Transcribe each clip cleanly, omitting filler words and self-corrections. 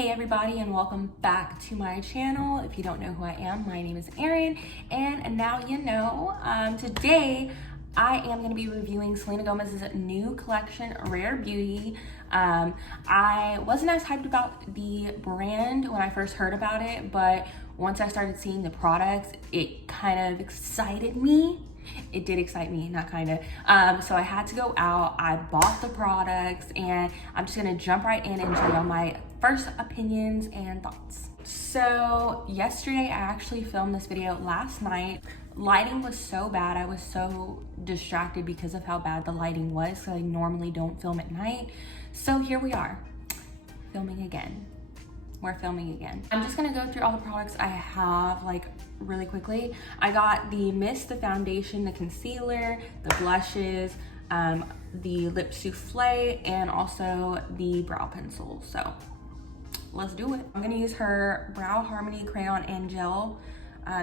Hey everybody, and welcome back to my channel. If you don't know who I am, my name is Erin, and now you know. Today I am going to be reviewing Selena Gomez's new collection, Rare Beauty. I wasn't as hyped about the brand when I first heard about it, but once I started seeing the products, it kind of excited me. It did excite me, not kind of. So I had to go out, I bought the products, and I'm just gonna jump right in and tell y'all my first opinions and thoughts. So yesterday I actually filmed this video last night. Lighting was so bad, I was so distracted because of how bad the lighting was, because I normally don't film at night. So here we are, filming again. We're filming again. I'm just gonna go through all the products I have like really quickly. I got the mist, the foundation, the concealer, the blushes, the lip souffle, and also the brow pencil. So let's do it. I'm gonna use her Brow Harmony Crayon and Gel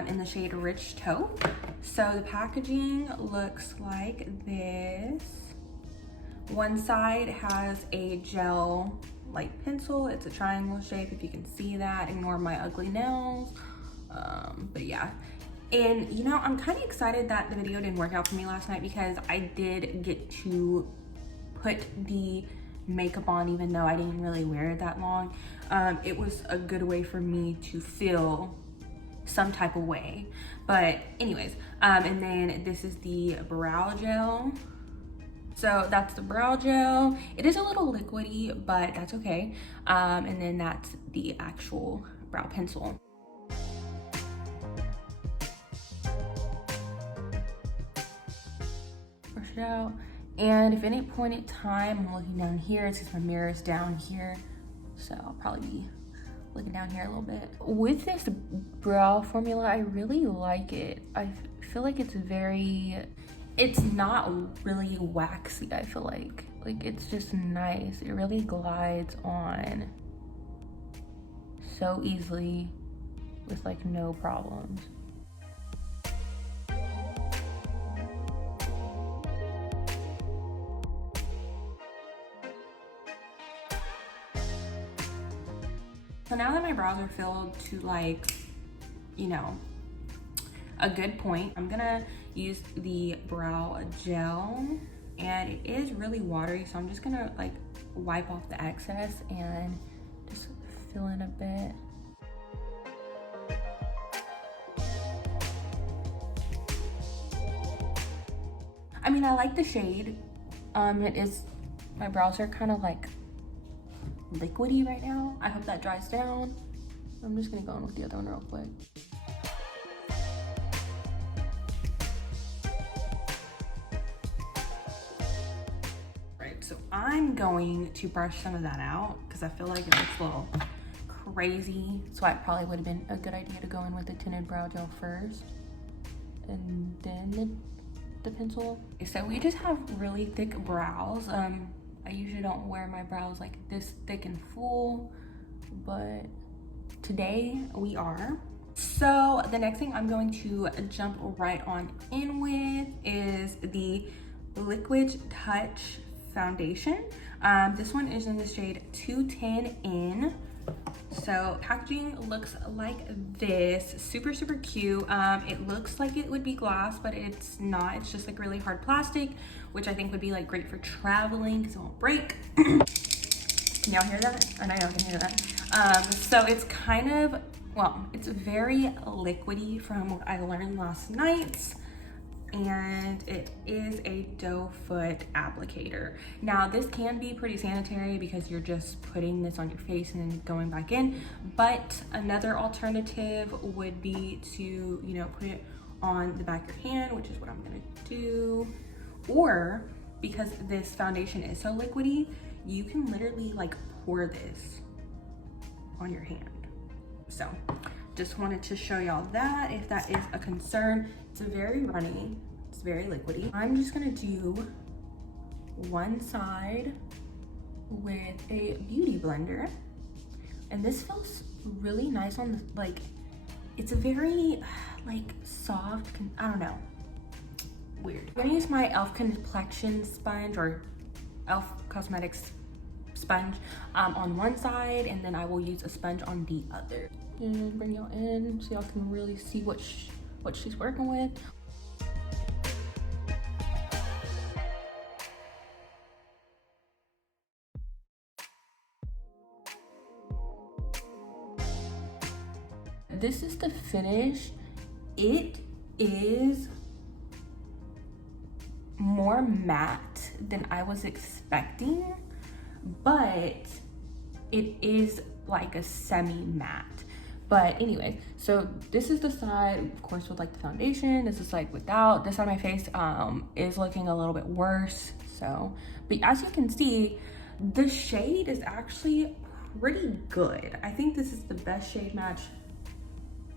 in the shade Rich Taupe. So the packaging looks like this. One side has a gel like pencil. It's a triangle shape, if you can see that. Ignore my ugly nails. But yeah, and you know, I'm kind of excited that the video didn't work out for me last night, because I did get to put the makeup on even though I didn't really wear it that long. It was a good way for me to feel some type of way. But anyways, and then this is the brow gel. So that's the brow gel. It is a little liquidy, but that's okay. And then that's the actual brow pencil. Brush it out. And if at any point in time I'm looking down here, it's because my mirror is down here. So I'll probably be looking down here a little bit. With this brow formula, I really like it. I feel like it's not really waxy, I feel like. Like, it's just nice. It really glides on so easily with like no problems. So now that my brows are filled to like, you know, a good point, I'm gonna use the brow gel, and it is really watery, so I'm just gonna like wipe off the excess and just fill in a bit. I mean, I like the shade. My brows are kind of like liquidy right now. I hope that dries down. I'm just gonna go in with the other one real quick. Right, so I'm going to brush some of that out because I feel like it looks a little crazy. So it probably would have been a good idea to go in with the tinted brow gel first and then the pencil. So we just have really thick brows. I usually don't wear my brows like this thick and full, but today we are. So the next thing I'm going to jump right on in with is the Liquid Touch foundation. This one is in the shade 210N. So packaging looks like this. Super cute. It looks like it would be glass, but it's not. It's just like really hard plastic, which I think would be like great for traveling because it won't break. Can y'all hear that? I know y'all can hear that. So it's kind of, well, it's very liquidy from what I learned last night. And it is a doe foot applicator. Now this can be pretty sanitary because you're just putting this on your face and then going back in, but another alternative would be to, you know, put it on the back of your hand, which is what I'm gonna do. Or, because this foundation is so liquidy, you can literally like pour this on your hand. So just wanted to show y'all that if that is a concern. It's very runny, it's very liquidy. I'm just gonna do one side with a beauty blender, and this feels really nice on the, like, it's a very like soft, I don't know, weird. I'm gonna use my e.l.f. complexion sponge, or e.l.f. Cosmetics sponge on one side, and then I will use a sponge on the other. And bring y'all in so y'all can really see what she's working with. This is the finish. It is more matte than I was expecting, but it is like a semi-matte. But anyway, so this is the side, of course, with like the foundation. This is like without. This side of my face is looking a little bit worse. So, but as you can see, the shade is actually pretty good. I think this is the best shade match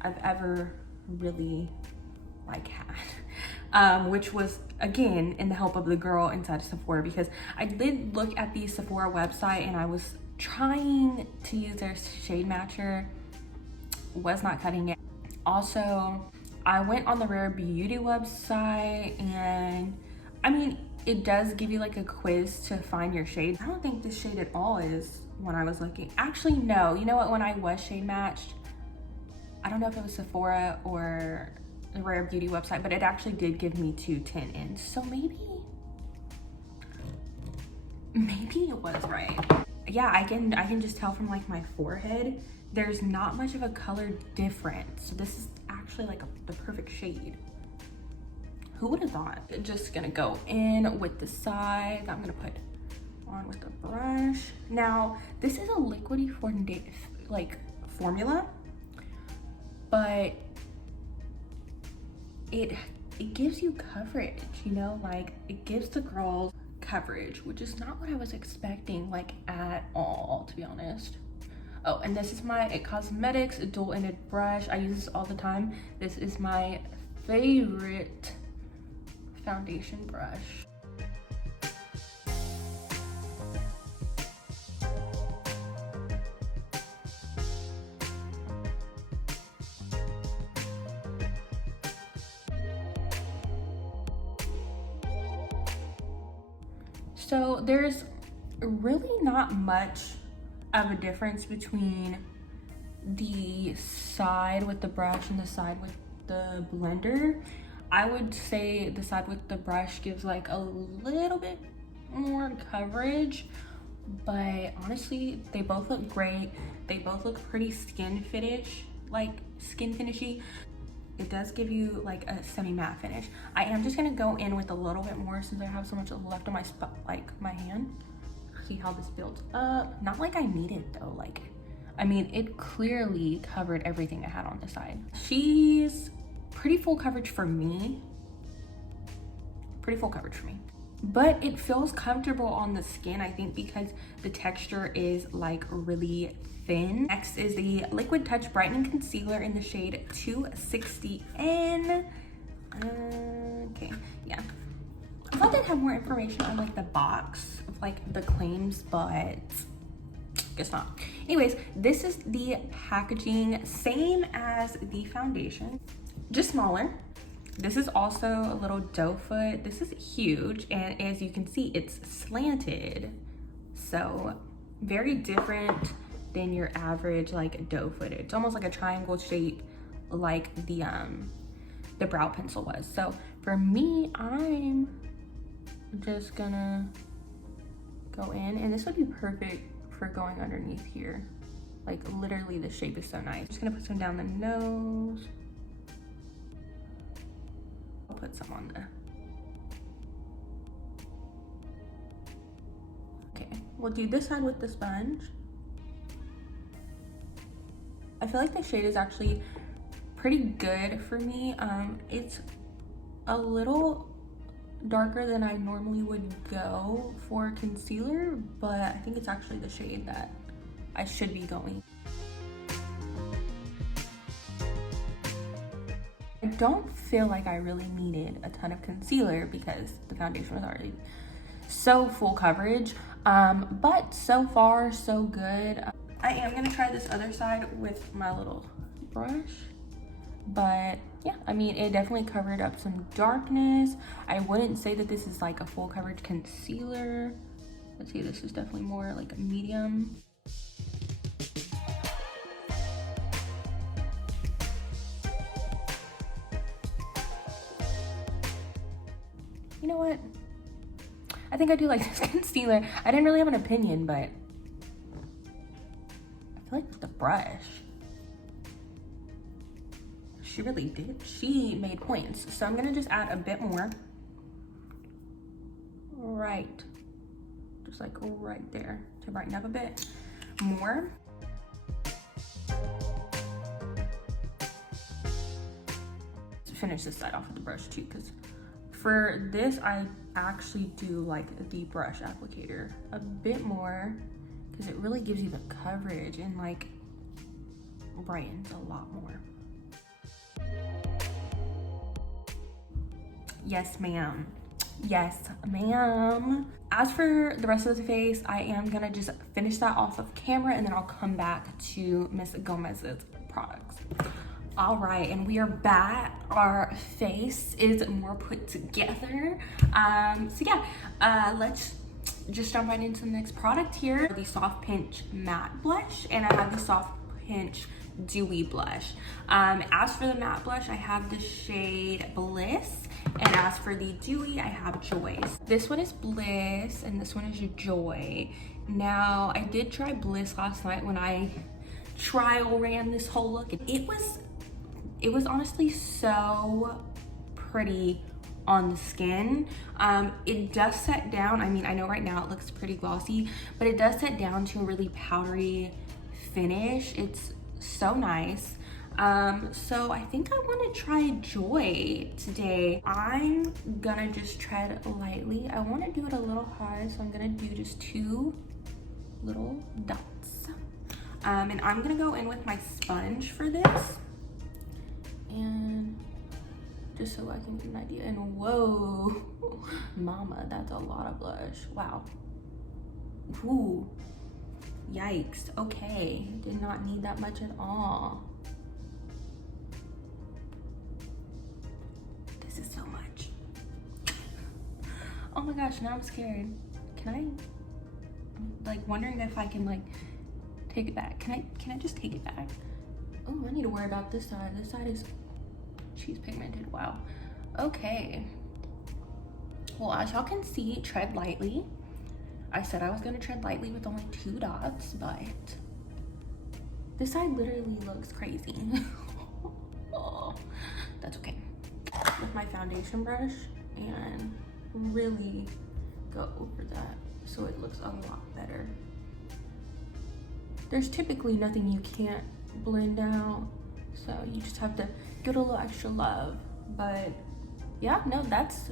I've ever really like had, which was again in the help of the girl inside of Sephora, because I did look at the Sephora website and I was trying to use their shade matcher, was not cutting it. Also, I went on the Rare Beauty website, and I mean, it does give you like a quiz to find your shade. I don't think this shade at all is when I was looking. Actually, no, you know what, when I was shade matched, I don't know if it was Sephora or the Rare Beauty website, but it actually did give me 210 so maybe it was right. Yeah, I can just tell from like my forehead, there's not much of a color difference. So this is actually like the perfect shade. Who would have thought? Just gonna go in with the side. I'm gonna put on with the brush. Now, this is a liquidy formula, but it gives you coverage, you know, like it gives the girls coverage, which is not what I was expecting, like at all, to be honest. Oh, and this is my It Cosmetics dual-ended brush. I use this all the time. This is my favorite foundation brush. So there's really not much of a difference between the side with the brush and the side with the blender. I would say the side with the brush gives like a little bit more coverage, but honestly, they both look great. They both look pretty skin finishy. It does give you like a semi-matte finish. I am just gonna go in with a little bit more since I have so much left on my hand. See how this builds up. Not like I need it though. Like, I mean, it clearly covered everything I had on the side. She's pretty full coverage for me. But it feels comfortable on the skin, I think, because the texture is like really thin. Next is the Liquid Touch Brightening Concealer in the shade 260N. Okay, yeah. I thought they'd have more information on like the box of like the claims, but guess not. Anyways, this is the packaging, same as the foundation, just smaller. This is also a little doe foot. This is huge, and as you can see, it's slanted. So very different than your average like doe foot. It's almost like a triangle shape, like the brow pencil was. So for me, I'm just gonna go in, and this would be perfect for going underneath here. Like literally, the shape is so nice. Just gonna put some down the nose. I'll put some on the. Okay, we'll do this side with the sponge. I feel like the shade is actually pretty good for me. It's a little darker than I normally would go for concealer, but I think it's actually the shade that I should be going. I don't feel like I really needed a ton of concealer because the foundation was already so full coverage, but so far so good. I am gonna try this other side with my little brush, but yeah, I mean, it definitely covered up some darkness. I wouldn't say that this is like a full coverage concealer. Let's see, this is definitely more like a medium. You know what? I think I do like this concealer. I didn't really have an opinion, but I feel like with the brush, she really did. She made points. So I'm gonna just add a bit more. Right. Just like right there to brighten up a bit more. To finish this side off with the brush too, because for this, I actually do like the brush applicator a bit more because it really gives you the coverage and like brightens a lot more. Yes, ma'am. Yes, ma'am. As for the rest of the face, I am gonna just finish that off of camera and then I'll come back to Miss Gomez's products. All right, and we are back. Our face is more put together. So yeah, let's just jump right into the next product here. The Soft Pinch Matte Blush, and I have the Soft Pinch Dewy Blush. As for the matte blush, I have the shade Bliss, and as for the dewy, I have Joy. This one is Bliss, and this one is Joy. Now, I did try Bliss last night when I trial ran this whole look. It was honestly so pretty on the skin. It does set down. I mean, I know right now it looks pretty glossy, but it does set down to a really powdery finish. It's so nice. So I think I want to try Joy today. I'm gonna just tread lightly. I want to do it a little hard, so I'm gonna do just 2 little dots. And I'm gonna go in with my sponge for this. And just so I can get an idea. And whoa, mama, that's a lot of blush. Wow. Ooh, yikes. Okay, did not need that much at all. This is so much. Oh my gosh, now I'm scared. I'm like wondering if I can like take it back. Can I just take it back? Oh, I need to worry about this side. This side is, she's pigmented. Wow. Okay. Well, as y'all can see, tread lightly. I said I was gonna tread lightly with only 2 dots, but this side literally looks crazy. Oh, that's okay. With my foundation brush and really go over that so it looks a lot better. There's typically nothing you can't blend out, so you just have to get a little extra love. But yeah, no, that's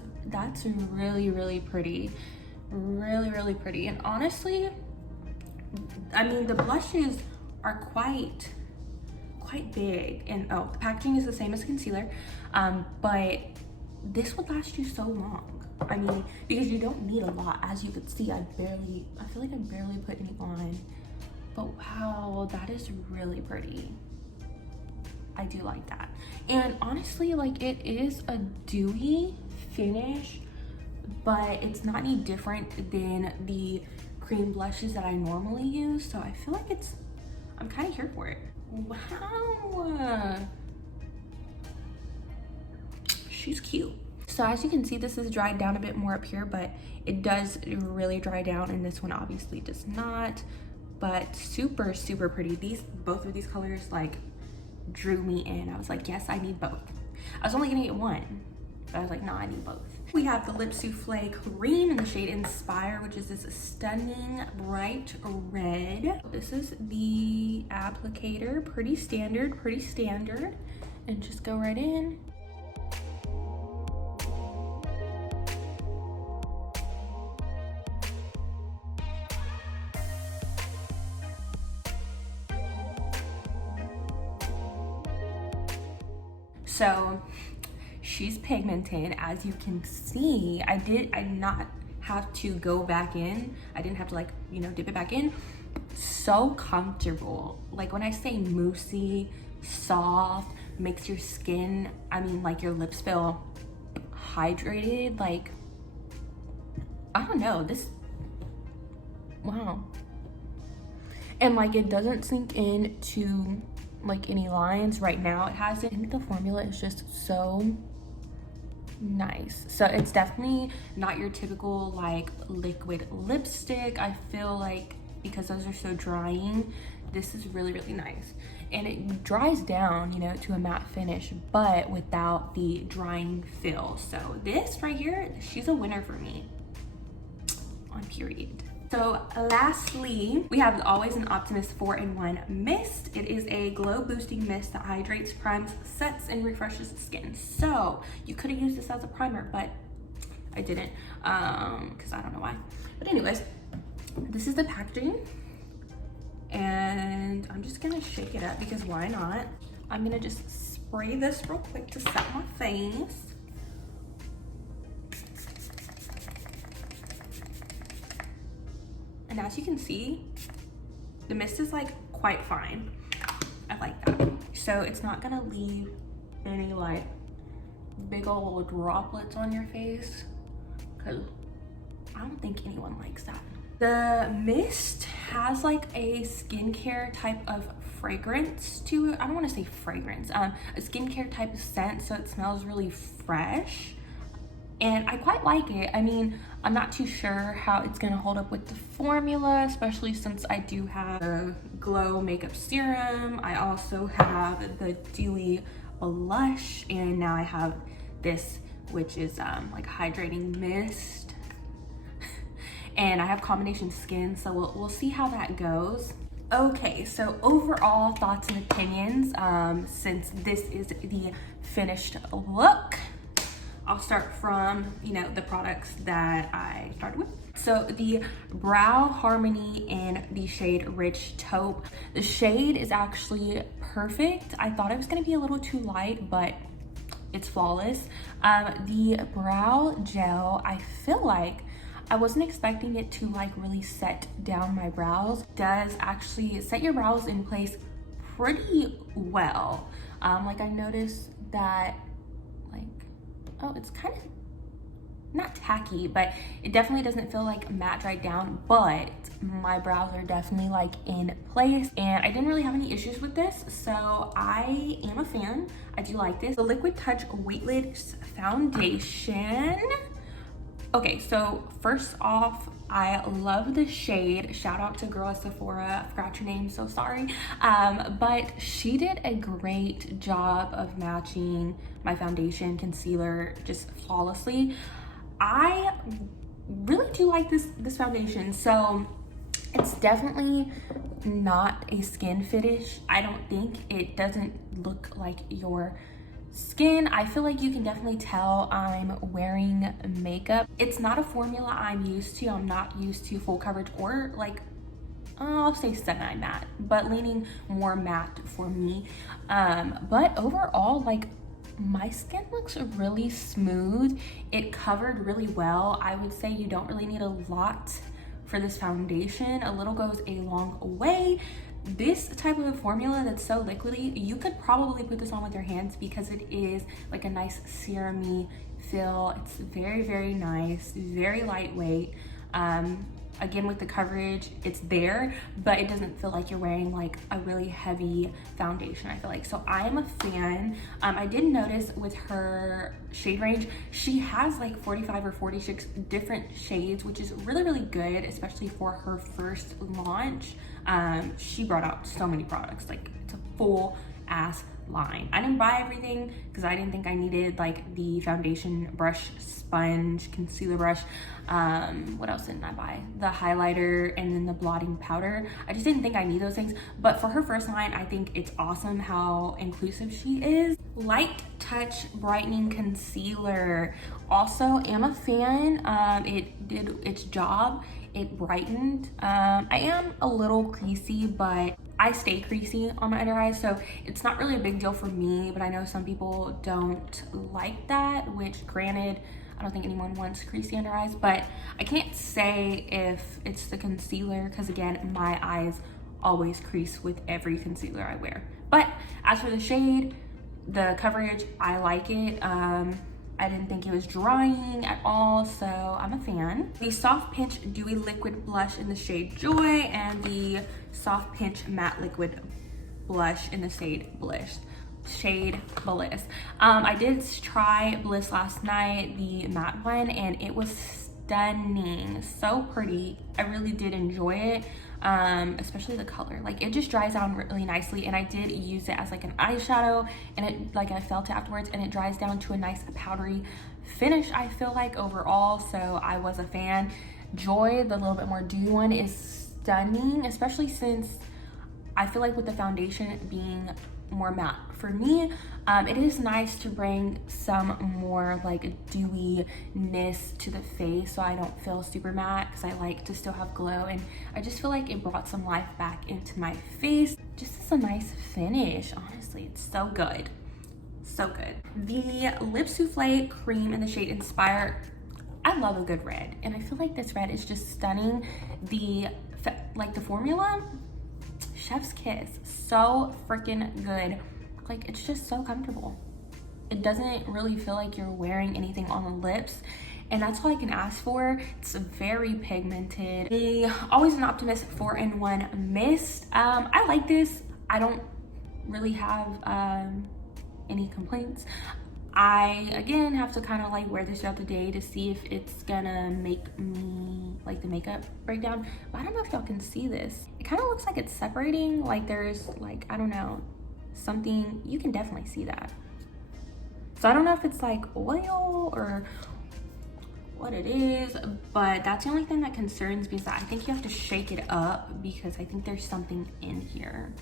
really pretty, really pretty. And honestly, I mean, the blushes are quite big, and oh, the packaging is the same as concealer, but this would last you so long. I mean, because you don't need a lot. As you could see, I feel like I barely put any on. But wow, that is really pretty. I do like that. And honestly, like, it is a dewy finish, but it's not any different than the cream blushes that I normally use. So I feel like I'm kind of here for it. Wow. She's cute. So as you can see, this is dried down a bit more up here, but it does really dry down, and this one obviously does not. But super pretty. Both of these colors like drew me in. I was like, yes, I need both. I was only gonna get one, but I was like, no, I need both. We have the Lip Soufflé Cream in the shade Inspire, which is this stunning bright red. This is the applicator, pretty standard, and just go right in. So she's pigmented, as you can see. I did not have to go back in. I didn't have to, like, you know, dip it back in. So comfortable. Like, when I say moussey, soft, makes your skin, I mean, like, your lips feel hydrated. Like, I don't know, Wow. And like it doesn't sink into like any lines right now. It hasn't. I think the formula is just so nice. So it's definitely not your typical like liquid lipstick. I feel like because those are so drying, this is really, really nice. And it dries down, you know, to a matte finish, but without the drying feel. So this right here, she's a winner for me on period. So lastly, we have always an Optimist 4-in-1 mist. It is a glow boosting mist that hydrates, primes, sets, and refreshes the skin. So you could have used this as a primer, but I didn't, because I don't know why. But anyways, this is the packaging. And I'm just gonna shake it up because why not? I'm gonna just spray this real quick to set my face. And as you can see, the mist is like quite fine. I like that. So it's not gonna leave any like big old droplets on your face, because I don't think anyone likes that. The mist has like a skincare type of fragrance to it. I don't want to say fragrance, a skincare type of scent, so it smells really fresh. And I quite like it. I mean, I'm not too sure how it's gonna hold up with the formula, especially since I do have a glow makeup serum. I also have the Dewy blush, and now I have this, which is like hydrating mist. And I have combination skin, so we'll see how that goes. Okay, so overall thoughts and opinions, since this is the finished look. I'll start from, you know, the products that I started with. So the Brow Harmony in the shade Rich Taupe. The shade is actually perfect. I thought it was gonna be a little too light, but it's flawless. The brow gel, I feel like I wasn't expecting it to like really set down my brows. It does actually set your brows in place pretty well. Like I noticed that like, oh, it's kind of not tacky, but it definitely doesn't feel like matte dried down, but my brows are definitely like in place, and I didn't really have any issues with this, so I am a fan. I do like this. The Liquid Touch Weightless foundation. Okay, so first off, I love the shade. Shout out to girl at Sephora. I forgot your name, so sorry. But she did a great job of matching my foundation, concealer, just flawlessly. I really do like this foundation. So it's definitely not a skin finish. I don't think it doesn't look like your skin. I feel like you can definitely tell I'm wearing makeup. It's not a formula I'm used to. I'm not used to full coverage or like, I'll say semi-matte, but leaning more matte for me. But overall, like my skin looks really smooth. It covered really well. I would say you don't really need a lot for this foundation. A little goes a long way. This type of a formula that's so liquidy, you could probably put this on with your hands because it is like a nice serum-y feel. It's very, very nice, very lightweight. Again, with the coverage, it's there, but it doesn't feel like you're wearing like a really heavy foundation, I feel like. So I am a fan. I did notice with her shade range, she has like 45 or 46 different shades, which is really, really good, especially for her first launch. She brought out so many products, like it's a full ass line. I didn't buy everything because I didn't think I needed like the foundation brush, sponge, concealer brush. What else didn't I buy? The highlighter and then the blotting powder. I just didn't think I need those things. But for her first line, I think it's awesome how inclusive she is. Light Touch Brightening Concealer. Also am a fan. It did its job. It brightened. I am a little creasy, but I stay creasy on my under eyes, so it's not really a big deal for me, but I know some people don't like that, which granted, I don't think anyone wants creasy under eyes, but I can't say if it's the concealer, because again, my eyes always crease with every concealer I wear. But as for the shade, the coverage, I like it. I didn't think it was drying at all, so I'm a fan. The Soft Pinch Dewy Liquid Blush in the shade Joy, and the Soft Pinch Matte Liquid Blush in the shade Bliss. I did try Bliss last night, the matte one, and it was stunning, so pretty. I really did enjoy it, especially the color. Like, it just dries down really nicely, and I did use it as like an eyeshadow, and it, like, I felt it afterwards, and it dries down to a nice powdery finish, I feel like, overall. So I was a fan. Joy, the little bit more dewy one, is stunning, especially since I feel like with the foundation being more matte for me, it is nice to bring some more like dewiness to the face so I don't feel super matte, because I like to still have glow, and I just feel like it brought some life back into my face. Just as a nice finish, honestly. It's so good, so good. The Lip Souffle cream in the shade Inspire. I love a good red, and I feel like this red is just stunning. The formula, chef's kiss, so freaking good. Like, it's just so comfortable. It doesn't really feel like you're wearing anything on the lips, and that's all I can ask for. It's very pigmented. The Always an Optimist 4-in-1 Mist. I like this. I don't really have any complaints. I, again, have to kind of like wear this throughout the day to see if it's gonna make me like the makeup break down. But I don't know if y'all can see this. It kind of looks like it's separating. Like, there's like, I don't know, something. You can definitely see that. So I don't know if it's like oil or what it is, but that's the only thing that concerns me, is that I think you have to shake it up, because I think there's something in here.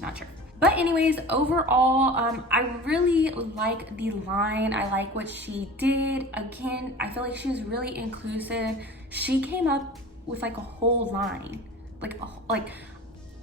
Not sure. But anyways, overall, I really like the line. I like what she did. Again, I feel like she was really inclusive. She came up with like a whole line. Like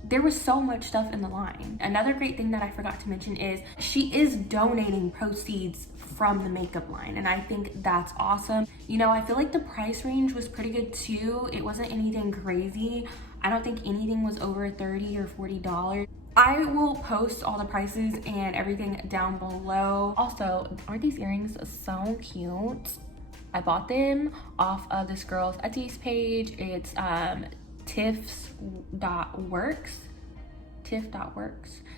there was so much stuff in the line. Another great thing that I forgot to mention is she is donating proceeds from the makeup line, and I think that's awesome. You know, I feel like the price range was pretty good too. It wasn't anything crazy. I don't think anything was over $30 or $40. I will post all the prices and everything down below. Also, aren't these earrings so cute? I bought them off of this girl's Etsy's page. It's tiff.works,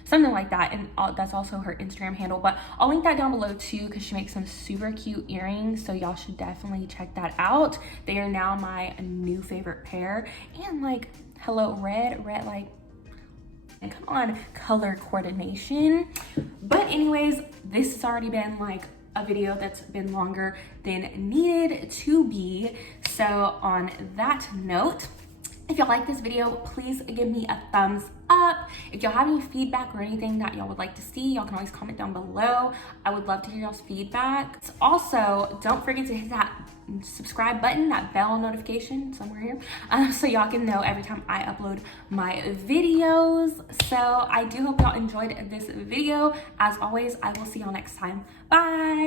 something like that, and that's also her Instagram handle. But I'll link that down below too, because she makes some super cute earrings, so y'all should definitely check that out. They are now my new favorite pair. And like, hello, red, like, and come on, color coordination. But anyways, this has already been like a video that's been longer than needed to be. So on that note, if y'all like this video, please give me a thumbs up. If y'all have any feedback or anything that y'all would like to see, y'all can always comment down below. I would love to hear y'all's feedback. Also, don't forget to hit that subscribe button, that bell notification somewhere here, so y'all can know every time I upload my videos. So I do hope y'all enjoyed this video. As always, I will see y'all next time. Bye.